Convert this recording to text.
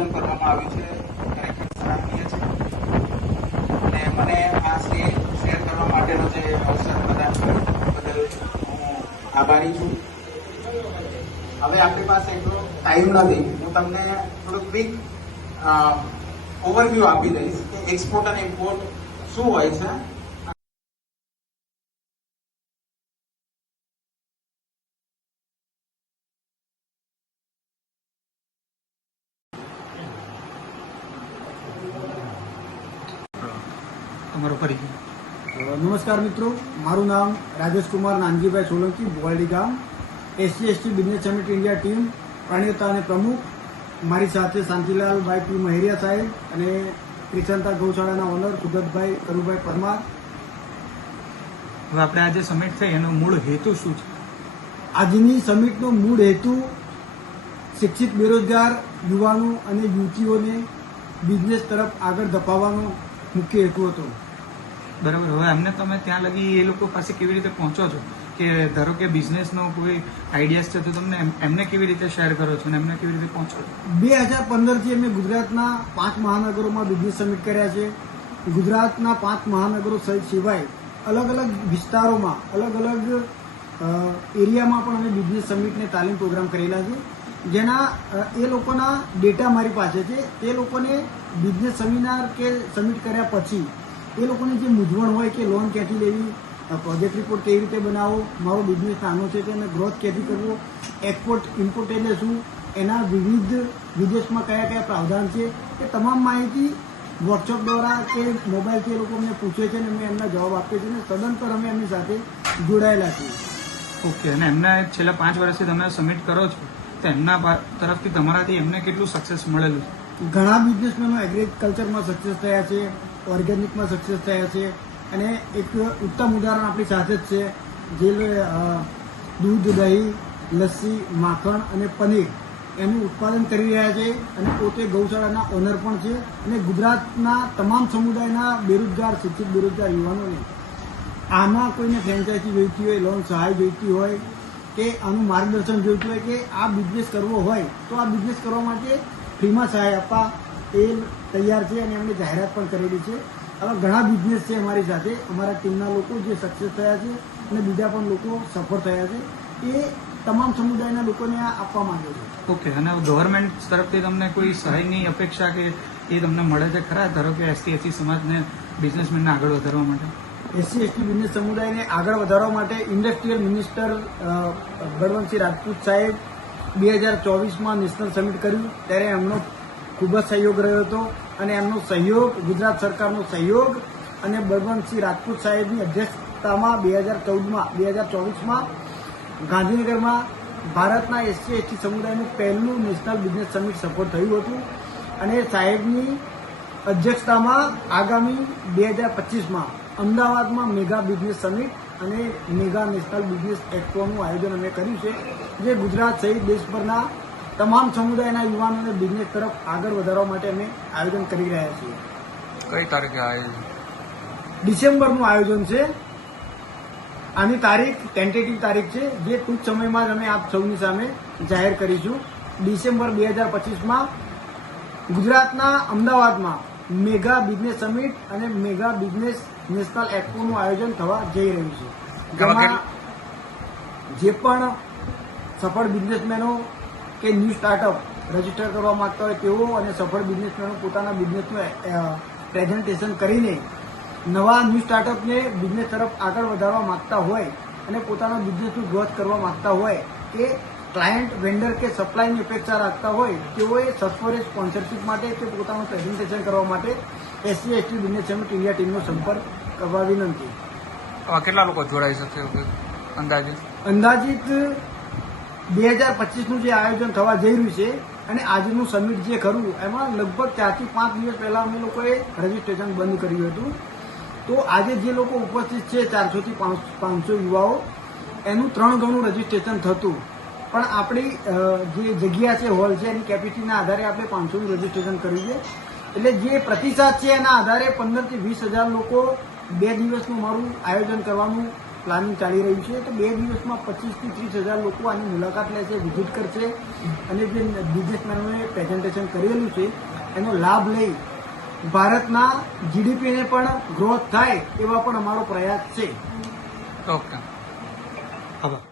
આયોજન કરવામાં આવ્યું છે ખરેખર સરાહનીય છે અને મને આ સ્ટેજ શેર કરવા માટેનો જે અવસર પ્રદાન કર્યો બદલ હું આભારી છું. હવે આપણી પાસે એટલો ટાઈમ નથી. હું તમને થોડું ક્વિક ઓવરવ્યૂ આપી દઈશ કે એક્સપોર્ટ અને ઇમ્પોર્ટ શું હોય છે. તમારો પરિચય. નમસ્કાર મિત્રો, મારું નામ રાજેશ કુમાર નાનજીભાઈ સોલંકી, ભોવાડી ગામ, SC/ST business summit India team પ્રણેતા અને પ્રમુખ. મારી સાથે શાંતિલાલભાઈ પી મહેરિયા સાહેબ અને ક્રિસન્તા ગૌશાળાના ઓનર કુદરતભાઈ કરુભાઈ પરમાર. હવે આપણે આજે સમિટ થઈ એનો મૂળ હેતુ શું છે? આજની સમિટનો મૂળ હેતુ શિક્ષિત બેરોજગાર યુવાનો અને યુવતીઓને બિઝનેસ તરફ આગળ ધપાવવાનો મુખ્ય હેતુ હતો. બરાબર. હવે એમને તમે ત્યાં લગી એ લોકો પાસે કેવી રીતે પહોંચો છો? કે ધારો કે બિઝનેસનો કોઈ આઈડિયાસ છે તો તમને એમને કેવી રીતે શેર કરો છો અને એમને કેવી રીતે પહોંચો છો? 2015થી અમે ગુજરાતના 5 મહાનગરોમાં બિઝનેસ સમિટ કર્યા છે. ગુજરાતના 5 મહાનગરો સિવાય અલગ અલગ વિસ્તારોમાં અલગ અલગ એરિયામાં પણ અમે બિઝનેસ સમિટને તાલીમ પ્રોગ્રામ કરેલા છે. જેના એ લોકોના ડેટા મારી પાસે છે. તે લોકોને બિઝનેસ સેમિનાર કે સમિટ કર્યા પછી એ લોકોની જે મૂંઝવણ હોય કે લોન ક્યાંથી લેવી, પ્રોજેક્ટ રિપોર્ટ કેવી રીતે બનાવવો, મારો બિઝનેસ નાનો છે તેને ગ્રોથ ક્યાંથી કરવો, એક્સપોર્ટ ઇમ્પોર્ટ એટલે શું, એના વિવિધ વિદેશમાં કયા કયા પ્રાવધાન છે, એ તમામ માહિતી વોટ્સઅપ દ્વારા કે મોબાઈલથી એ લોકો અમને પૂછે છે અને અમે એમના જવાબ આપીએ છીએ અને સદંતર અમે એમની સાથે જોડાયેલા છીએ. ઓકે. અને એમના છેલ્લા 5 વર્ષથી તમે સમિટ કરો છો તો એમના તરફથી તમારાથી એમને કેટલું સક્સેસ મળેલું છે? ઘણા બિઝનેસમેનો એગ્રીકલ્ચરમાં સક્સેસ થયા છે, ઓર્ગેનિકમાં સક્સેસ થયા છે અને એક ઉત્તમ ઉદાહરણ આપણી સાથે જ છે જે દૂધ, દહીં, લસ્સી, માખણ અને પનીર એનું ઉત્પાદન કરી રહ્યા છે અને પોતે ગૌશાળાના ઓનર પણ છે. અને ગુજરાતના તમામ સમુદાયના બેરોજગાર, શિક્ષિત બેરોજગાર યુવાનોને આમાં કોઈને ફ્રેન્ચાઇઝી જોઈતી હોય, લોન સહાય જોઈતી હોય કે આનું માર્ગદર્શન જોઈતું હોય કે આ બિઝનેસ કરવો હોય તો આ બિઝનેસ કરવા માટે ફ્રીમાં સહાય આપવા એ તૈયાર છે અને એમણે જાહેરાત પણ કરેલી છે. આવા ઘણા બિઝનેસ છે અમારી સાથે, અમારા ટીમના લોકો જે સક્સેસ થયા છે અને બીજા પણ લોકો સફળ થયા છે. એ તમામ સમુદાયના લોકોને આ આપવા માંગે છે. ઓકે. અને ગવર્મેન્ટ તરફથી તમને કોઈ સહાયની અપેક્ષા કે એ તમને મળે છે ખરા? ધારો કે SC/ST સમાજને બિઝનેસમેનને આગળ વધારવા માટે, SC/ST બિઝનેસ સમુદાયને આગળ વધારવા માટે ઇન્ડસ્ટ્રીયલ મિનિસ્ટર બળવંતસિંહ રાજપૂત સાહેબ 2024માં નેશનલ સમિટ કર્યું ત્યારે એમનો ખૂબ જ સહયોગ રહ્યો હતો અને એમનો સહયોગ, ગુજરાત સરકારનો સહયોગ અને બળવંતસિંહ રાજપૂત સાહેબની અધ્યક્ષતામાં 2024માં ગાંધીનગરમાં ભારતના SC/ST સમુદાયનું પહેલું નેશનલ બિઝનેસ સમિટ સફળ થયું હતું અને સાહેબની અધ્યક્ષતામાં આગામી 2025માં અમદાવાદમાં મેગા બિઝનેસ સમિટ અને મેગા નેશનલ બિઝનેસ એક્સપોનું આયોજન અમે કર્યું છે, જે ગુજરાત સહિત દેશભરના તમામ સમુદાયના યુવાનોને બિઝનેસ તરફ આગળ વધારવા માટે અમે આયોજન કરી રહ્યા છીએ. કઈ તારીખે આયોજન? ડિસેમ્બરનું આયોજન છે. આની તારીખ ટેન્ટેટિવ તારીખ છે જે ટૂંક સમયમાં જ અમે આપ સૌની સામે જાહેર કરીશું. ડિસેમ્બર 2025માં ગુજરાતના અમદાવાદમાં મેગા બિઝનેસ સમિટ અને મેગા બિઝનેસ નેશનલ એક્સપોનું આયોજન થવા જઈ રહ્યું છે. જેમાં જે પણ સફળ બિઝનેસમેનો કે ન્યૂ સ્ટાર્ટઅપ રજીસ્ટર કરવા માંગતા હોય તેઓ અને સફળ બિઝનેસમેનો પોતાના બિઝનેસનું પ્રેઝન્ટેશન કરીને નવા ન્યૂ સ્ટાર્ટઅપને બિઝનેસ તરફ આગળ વધારવા માંગતા હોય અને પોતાના બિઝનેસનું ગ્રોથ કરવા માંગતા હોય કે ક્લાયન્ટ, વેન્ડર કે સપ્લાયની અપેક્ષા રાખતા હોય તેઓએ સત્વરે સ્પોન્સરશિપ માટે કે પોતાનું પ્રેઝન્ટેશન કરવા માટે SC/ST બિઝનેસ સમિટ ઇન્ડિયા ટીમનો સંપર્ક કરવા વિનંતી. કેટલા લોકો જોડાઈ શકશે અંદાજિત? 2025નું જે આયોજન થવા જઈ રહ્યું છે અને આજનું સમિટ જે ખરું એમાં લગભગ 4 થી 5 દિવસ પહેલા અમે લોકોએ રજીસ્ટ્રેશન બંધ કર્યું હતું. તો આજે જે લોકો ઉપસ્થિત છે 400 થી 500 યુવાઓ, એનું 3 ગણું રજીસ્ટ્રેશન થતું. પણ આપણી જે જગ્યા છે, હોલ છે, એની કેપેસિટીના આધારે આપણે 500નું રજીસ્ટ્રેશન કર્યું છે. એટલે જે પ્રતિસાદ છે એના આધારે 15 થી 20 હજાર લોકો 2 દિવસનું મારું આયોજન કરવાનું પ્લાનિંગ ચાલી રહ્યું છે. તો 2 દિવસમાં 25 થી 30 હજાર લોકો આની મુલાકાત લેશે, વિઝિટ કરશે અને જે બિઝનેસમેનોએ પ્રેઝન્ટેશન કરેલું છે એનો લાભ લઈ ભારતના જીડીપીને પણ ગ્રોથ થાય એવા પણ અમારો પ્રયાસ છે. ઓકે, આભાર.